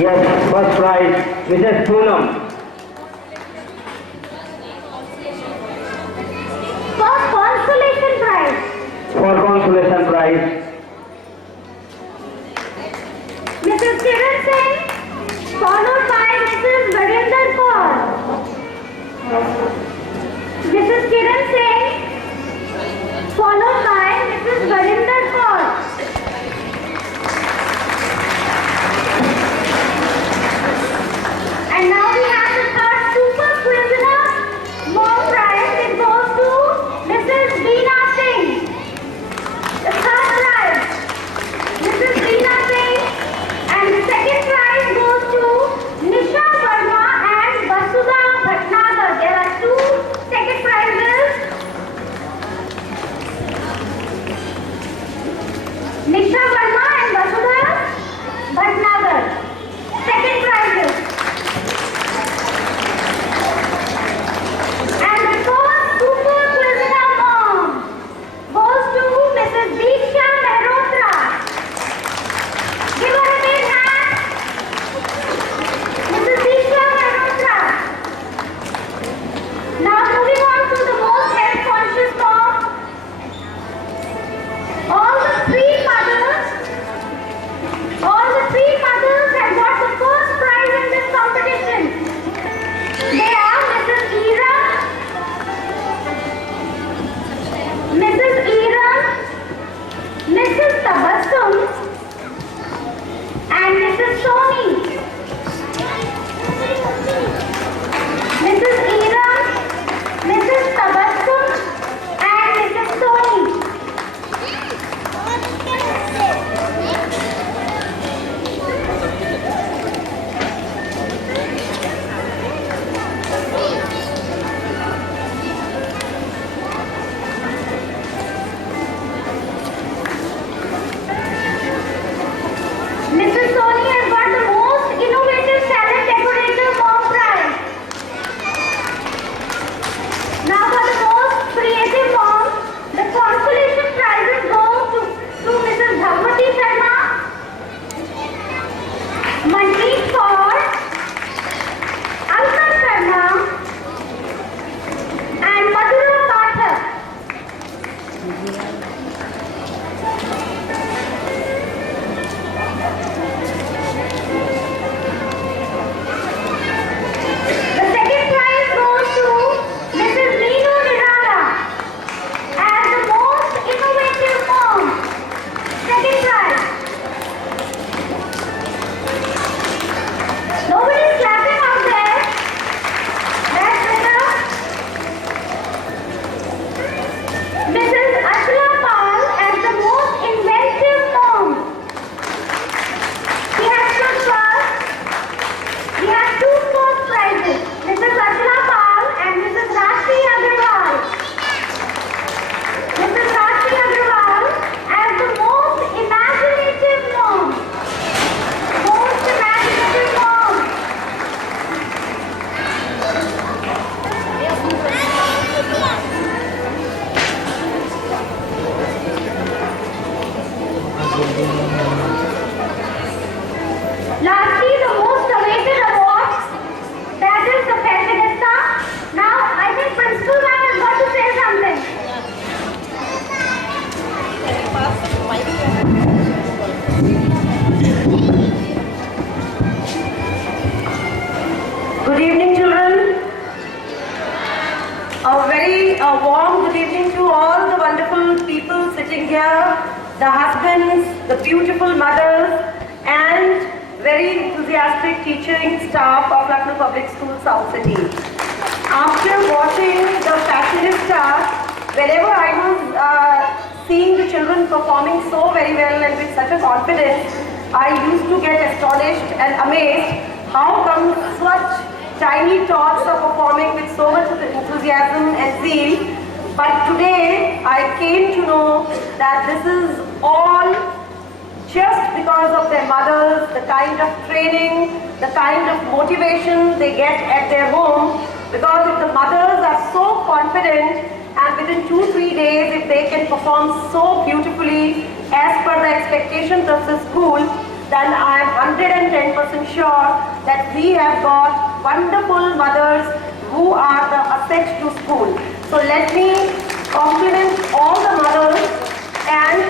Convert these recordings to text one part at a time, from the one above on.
Yes, first prize, Mrs. Poonam. For consolation prize, For consolation prize, Mrs. Kiran Singh, followed by Mrs. Varinder Kaur. Mrs. Kiran Singh, followed by Mrs. Varinder Kaur. And now we have the third super prisoner, mom prize. It goes to Mrs. Veena Singh. The third prize, Mrs. Veena Singh. And the second prize goes to Nisha Verma and Vasudha Bhatnagar. There are two second prizes. Nisha Verma and Vasudha Bhatnagar. Second prizes. And the first super prisoner mom goes to Mrs. Deeksha Mehrotra. Give her a big hand. Mrs. Deeksha Mehrotra. Now moving on to the most health conscious mom. All the three mothers have got the first prize in this competition. They are Mrs. Eera, Mrs. Tabassum, and Mrs. Soni. Mrs. Eera, Mrs. Tabassum, and Mrs. Soni. Mrs. Soni has got the most innovative salad decorator mom prize. Now for the most creative mom, the consolation prizes go to Mrs. Bhagwati Sharma, Manjeet Kaur, Alka Sharma, and Madhura Pathak. The second prize goes to Mrs. Neenu Nirala as the most innovative mom. Second prize. Nobody's clapping out there. That's better. Mrs. Ashla Pal as the most inventive mom. She has stood first. We have two first prizes, Mrs. Ashla Pal and Mrs. Rashmi Agrawal. Mrs. Rashmi Agrawal as the most imaginative mom. Most imaginative mom. Lastly, the most awaited award, that is the Feminista. Now, I think Principal Ma'am has got to say something. Good evening, children. A very warm good evening to all the wonderful people sitting here, the husbands, the beautiful mothers, and very enthusiastic teaching staff of Lucknow Public School, South City. After watching the Fashionista, whenever I was seeing the children performing so very well and with such a confidence, I used to get astonished and amazed how come such tiny tots are performing with so much enthusiasm and zeal. But today I came to know that this is all just because of their mothers, the kind of training, the kind of motivation they get at their home. Because if the mothers are so confident and within 2-3 days if they can perform so beautifully as per the expectations of the school, then I am 110% sure that we have got wonderful mothers who are the asset to school. So let me compliment all the mothers, and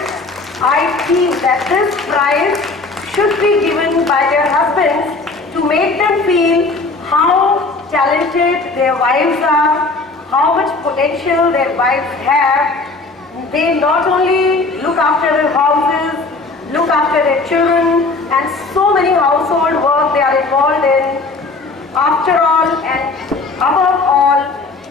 I feel that this prize should be given by their husbands to make them feel how talented their wives are, how much potential their wives have. They not only look after their houses, look after their children, and so many household work they are involved in. After all and above all,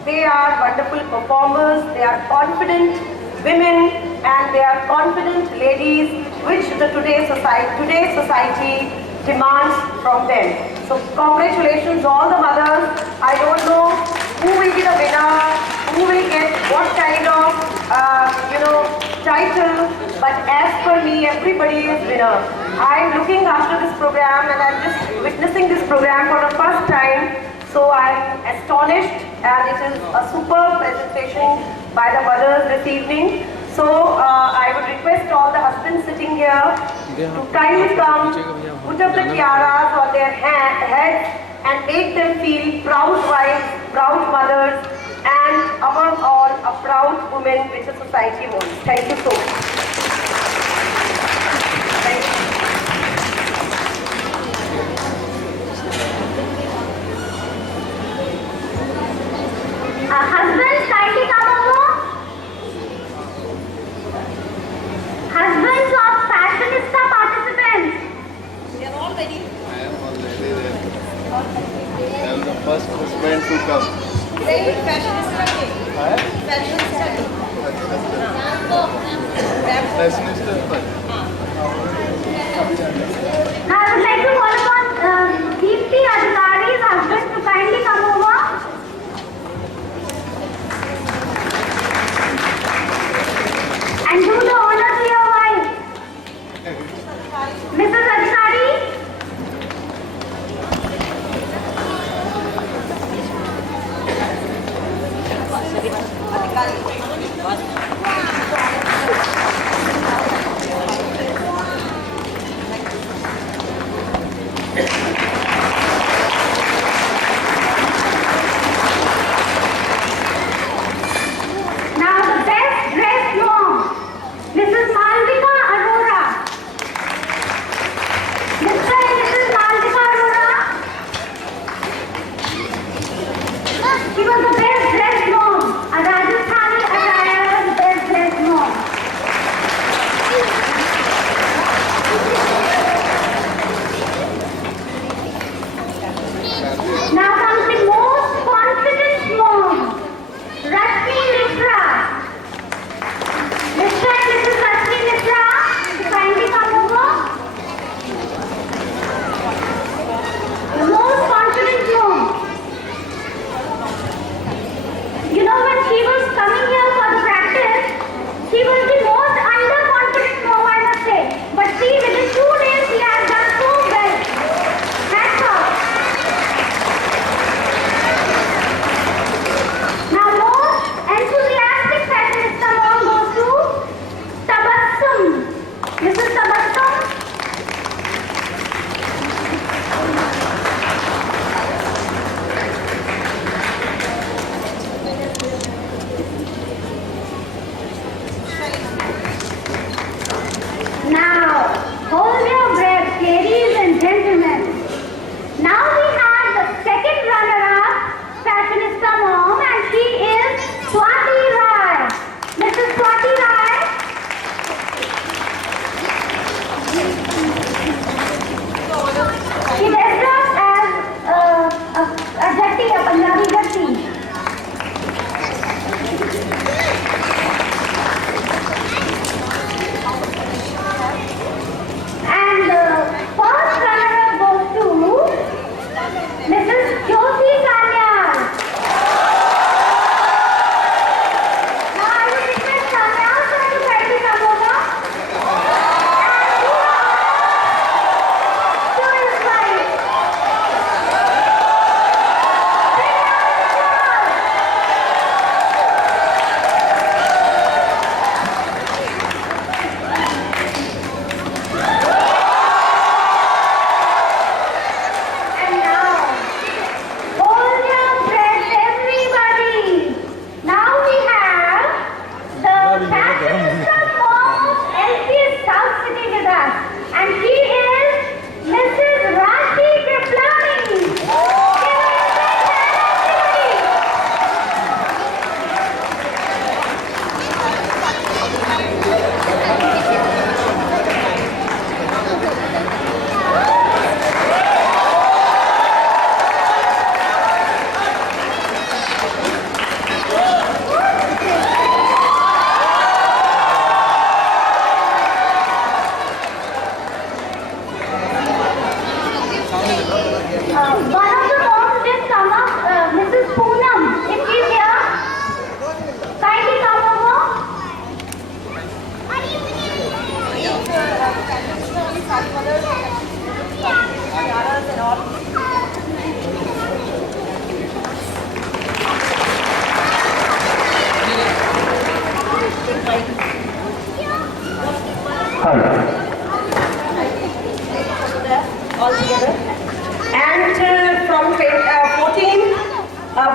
they are wonderful performers, they are confident women, and they are confident ladies, which today's society demands from them. So congratulations all the mothers. I don't know who will be the winner, who will get what kind of title, but as per me, everybody is winner. I am looking after this program and I am just witnessing this program for the first time. So I am astonished, and it is a superb presentation by the mothers this evening. So I would request all the husbands sitting here to kindly come, put up the tiaras on their heads and make them feel proud wives, proud mothers, and above all, a proud woman which the society wants. Thank you so much. Thank you. Husbands, kindly come over. Husbands of fashionista participants. They are all ready. I am already there. I am the first husband to come. Very fashionista. Huh? Fashionista. Fashionista first. Now I would like to call upon Deepti Adhikari's husband to kindly come over. And do the honor to your wife. Mrs. Adhikari. Now the best dressed mom, Mrs. Malvika Arora. Mr. and Mrs. Malvika Arora. She was the best dressed mom, a Rajasthani attire with Hall. All together. And from 14,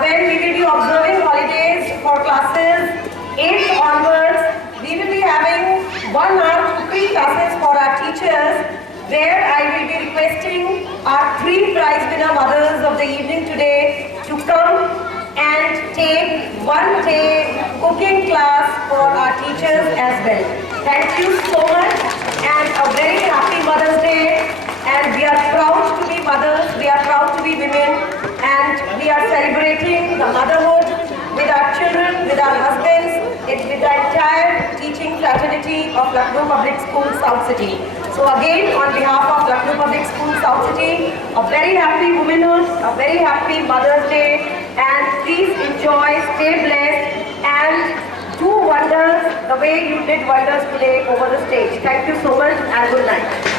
when we will be observing holidays for classes 8 onwards, we will be having 1 hour cookery classes for our teachers, where I will be requesting our 3 prize winner mothers of the evening today to come and take 1 day cooking class for our teachers as well. Thank you so much and a very happy Mother's Day. And we are proud to be mothers, we are proud to be women, and we are celebrating the motherhood with our children, with our husbands, with the entire teaching fraternity of Lucknow Public School, South City. So again, on behalf of Lucknow Public School, South City, a very happy womanhood, a very happy Mother's Day, and please enjoy, stay blessed, and do wonders the way you did wonders today over the stage. Thank you so much and good night.